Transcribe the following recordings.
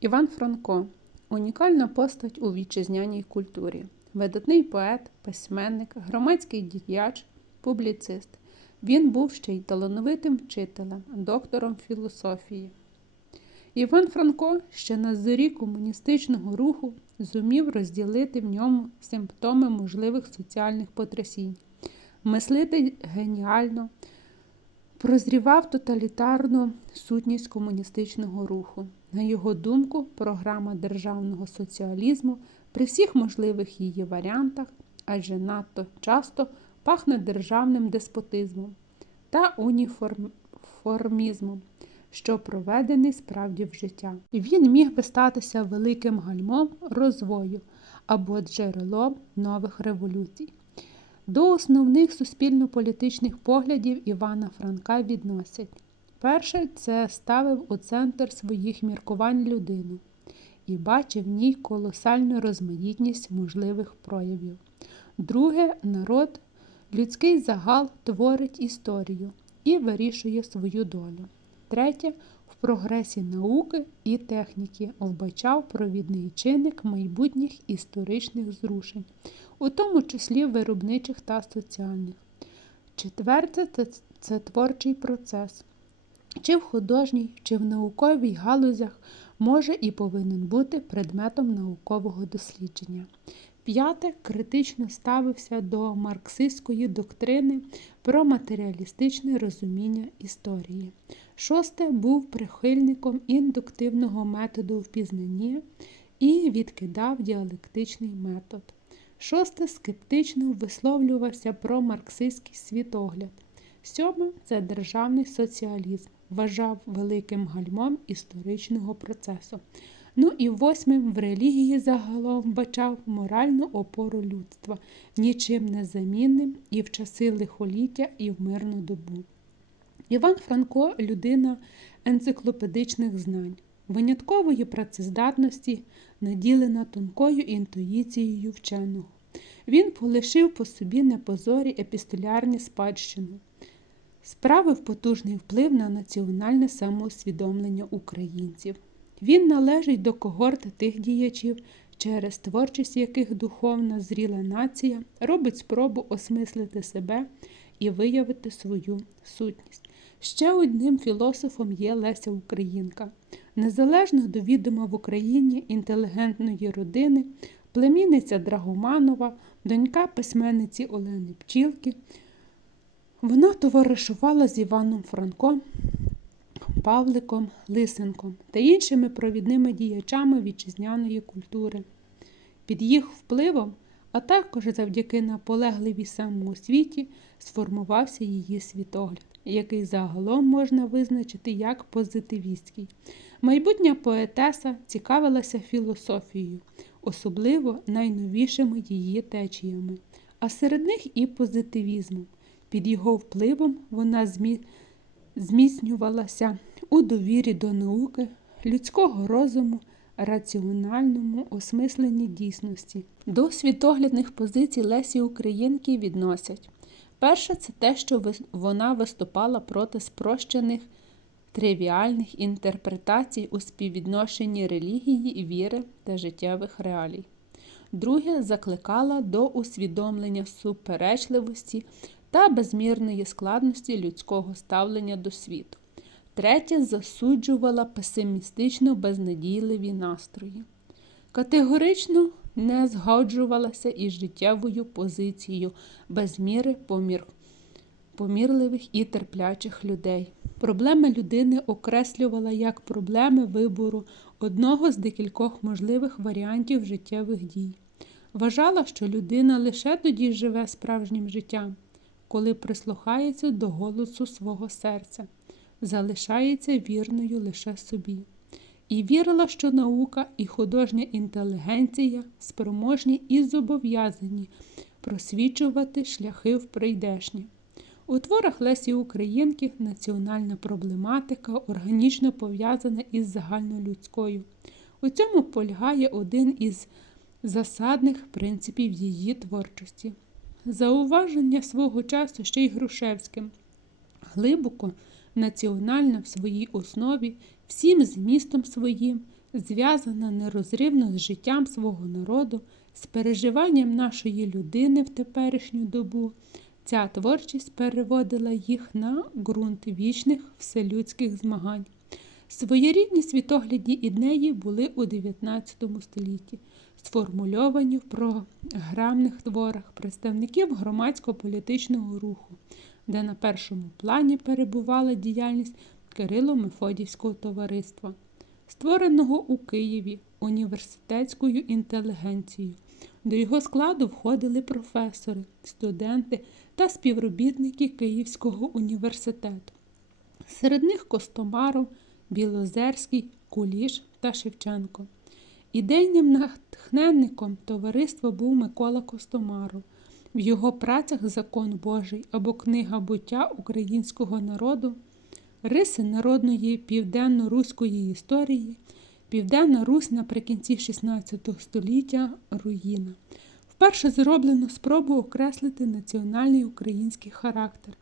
Іван Франко унікальна постать у вітчизняній культурі, видатний поет, письменник, громадський діяч, публіцист. Він був ще й талановитим вчителем, доктором філософії. Іван Франко ще на зорі комуністичного руху зумів розділити в ньому симптоми можливих соціальних потрясінь, мислити геніально, прозрівав тоталітарну сутність комуністичного руху. На його думку, програма державного соціалізму при всіх можливих її варіантах, адже надто часто пахне державним деспотизмом та уніформізмом, що проведений справді в життя. Він міг би статися великим гальмом розвою або джерелом нових революцій. До основних суспільно-політичних поглядів Івана Франка відносять перше це ставив у центр своїх міркувань людину і бачив в ній колосальну розмаїтність можливих проявів. Друге, народ, людський загал творить історію і вирішує свою долю. Третє, в прогресі науки і техніки вбачав провідний чинник майбутніх історичних зрушень, у тому числі виробничих та соціальних. Четверте це творчий процес. Чи в художній, чи в науковій галузях може і повинен бути предметом наукового дослідження. П'яте критично ставився до марксистської доктрини про матеріалістичне розуміння історії. Шосте був прихильником індуктивного методу впізнання і відкидав діалектичний метод. Шосте скептично висловлювався про марксистський світогляд. Сьоме це державний соціалізм, вважав великим гальмом історичного процесу. Ну і восьмим в релігії загалом бачав моральну опору людства, нічим не замінним і в часи лихоліття, і в мирну добу. Іван Франко людина енциклопедичних знань, виняткової працездатності, наділена тонкою інтуїцією вченого. Він полишив по собі непозорі епістолярні спадщини, справив потужний вплив на національне самоусвідомлення українців. Він належить до когорти тих діячів, через творчість яких духовна зріла нація робить спробу осмислити себе і виявити свою сутність. Ще одним філософом є Леся Українка, незалежно до відома в Україні інтелігентної родини, племінниця Драгоманова, донька письменниці Олени Пчілки. Вона товаришувала з Іваном Франком, Павликом Лисенком та іншими провідними діячами вітчизняної культури. Під їх впливом, а також завдяки наполегливій самоосвіті, сформувався її світогляд, який загалом можна визначити як позитивістський. Майбутня поетеса цікавилася філософією, особливо найновішими її течіями, а серед них і позитивізмом. Під його впливом вона змі... зміцнювалася у довірі до науки, людського розуму, раціональному осмисленні дійсності. До світоглядних позицій Лесі Українки відносять перше, це те, що вона виступала проти спрощених тривіальних інтерпретацій у співвідношенні релігії, віри та життєвих реалій. Друге, закликала до усвідомлення суперечливості та безмірної складності людського ставлення до світу. Третє засуджувала песимістично безнадійливі настрої. Категорично не згоджувалася із життєвою позицією безміри помір... помірливих і терплячих людей. Проблеми людини окреслювала як проблеми вибору одного з декількох можливих варіантів життєвих дій. Вважала, що людина лише тоді живе справжнім життям, коли прислухається до голосу свого серця, залишається вірною лише собі. І вірила, що наука і художня інтелігенція спроможні і зобов'язані просвічувати шляхи в прийдешнє. У творах Лесі Українки національна проблематика органічно пов'язана із загальнолюдською. У цьому полягає один із засадних принципів її творчості. Зауваження свого часу ще й Грушевським. Глибоко, національна в своїй основі, всім змістом своїм, зв'язана нерозривно з життям свого народу, з переживанням нашої людини в теперішню добу. Ця творчість переводила їх на ґрунт вічних вселюдських змагань. Своєрідні світоглядні ідеї були у 19 столітті, сформульовані в програмних творах представників громадсько-політичного руху, де на першому плані перебувала діяльність Кирило-Мефодівського товариства, створеного у Києві університетською інтелігенцією. До його складу входили професори, студенти та співробітники Київського університету. Серед них Костомаров, Білозерський, Куліш та Шевченко. Ідейним натхненником товариства був Микола Костомаров. В його працях Закон Божий або Книга буття українського народу, риси народної південно-руської історії, Південна Русь наприкінці XVI століття руїна. Вперше зроблено спробу окреслити національний український характер,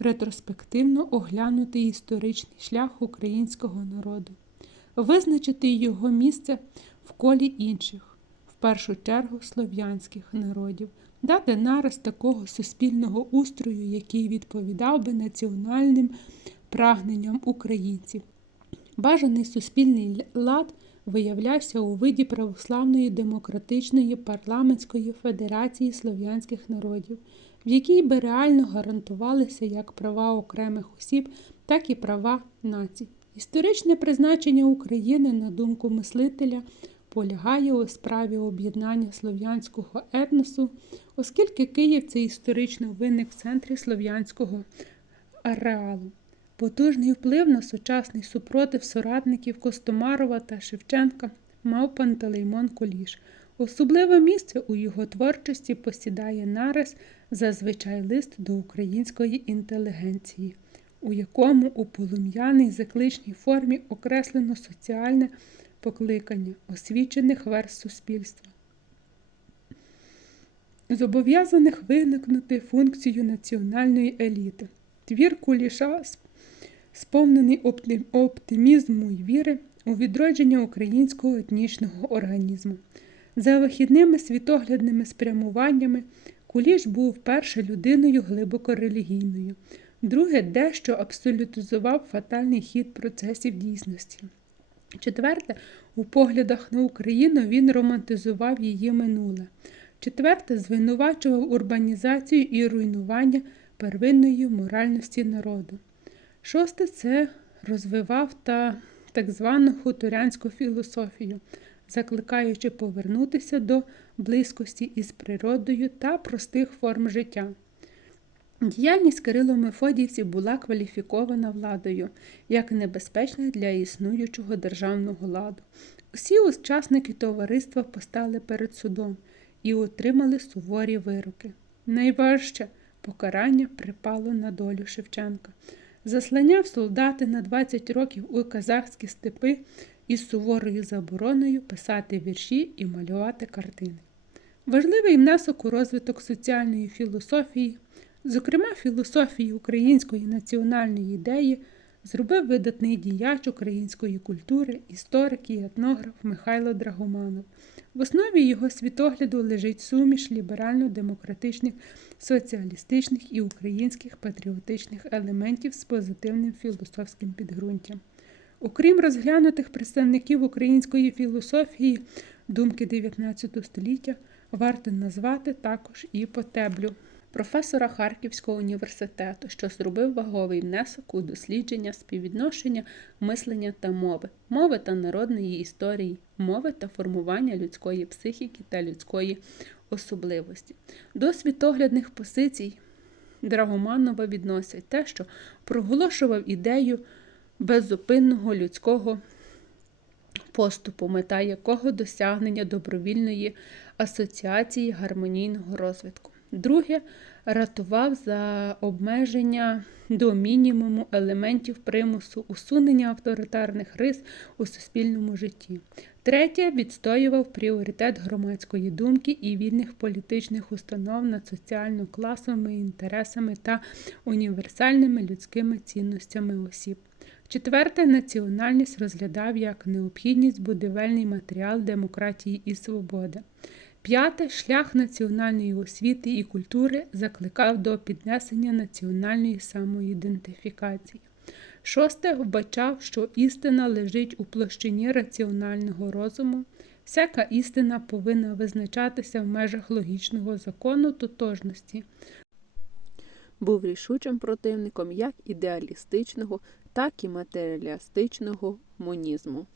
ретроспективно оглянути історичний шлях українського народу, визначити його місце в колі інших, в першу чергу слов'янських народів, дати нараз такого суспільного устрою, який відповідав би національним прагненням українців. Бажаний суспільний лад виявлявся у виді православної демократичної парламентської федерації слов'янських народів, в якій би реально гарантувалися як права окремих осіб, так і права націй. Історичне призначення України, на думку мислителя, полягає у справі об'єднання слов'янського етносу, оскільки Київ це історично виник в центрі слов'янського ареалу. Потужний вплив на сучасний супротив соратників Костомарова та Шевченка мав Пантелеймон Коліш. Особливе місце у його творчості посідає нараз зазвичай лист до української інтелігенції, у якому у полум'яній закличній формі окреслено соціальне покликання освічених верст суспільства, зобов'язаних виникнути функцію національної еліти. Твір Куліша сповнений оптимізму й віри у відродження українського етнічного організму. За вихідними світоглядними спрямуваннями Куліш був перше людиною глибоко релігійною, друге, дещо абсолютизував фатальний хід процесів дійсності. Четверте, у поглядах на Україну він романтизував її минуле. Четверте, звинувачував урбанізацію і руйнування первинної моральності народу. Шосте це розвивав та так звану хуторянську філософію, закликаючи повернутися до близькості із природою та простих форм життя. Діяльність Кирило Мефодіївців була кваліфікована владою як небезпечна для існуючого державного ладу. Усі учасники товариства постали перед судом і отримали суворі вироки. Найважче покарання припало на долю Шевченка засланяв солдати на 20 років у казахські степи із суворою забороною писати вірші і малювати картини. Важливий внесок у розвиток соціальної філософії, зокрема філософії української національної ідеї, зробив видатний діяч української культури, історик і етнограф Михайло Драгоманов. В основі його світогляду лежить суміш ліберально-демократичних, соціалістичних і українських патріотичних елементів з позитивним філософським підґрунтям. Окрім розглянутих представників української філософії, думки 19 століття, варто назвати також і потеблю професора Харківського університету, що зробив ваговий внесок у дослідження співвідношення мислення та мови, мови та народної історії, мови та формування людської психіки та людської особливості. До світоглядних позицій Драгоманова відносять те, що проголошував ідею беззупинного людського поступу, мета якого досягнення добровільної асоціації гармонійного розвитку. Друге, ратував за обмеження до мінімуму елементів примусу, усунення авторитарних рис у суспільному житті. Третє, відстоював пріоритет громадської думки і вільних політичних установ над соціально-класовими інтересами та універсальними людськими цінностями осіб. Четверте, національність розглядав як необхідність будівельний матеріал демократії і свободи. П'яте, шлях національної освіти і культури закликав до піднесення національної самоідентифікації. Шосте, вбачав, що істина лежить у площині раціонального розуму. Всяка істина повинна визначатися в межах логічного закону тотожності. Був рішучим противником як ідеалістичного, так і матеріалістичного монізму.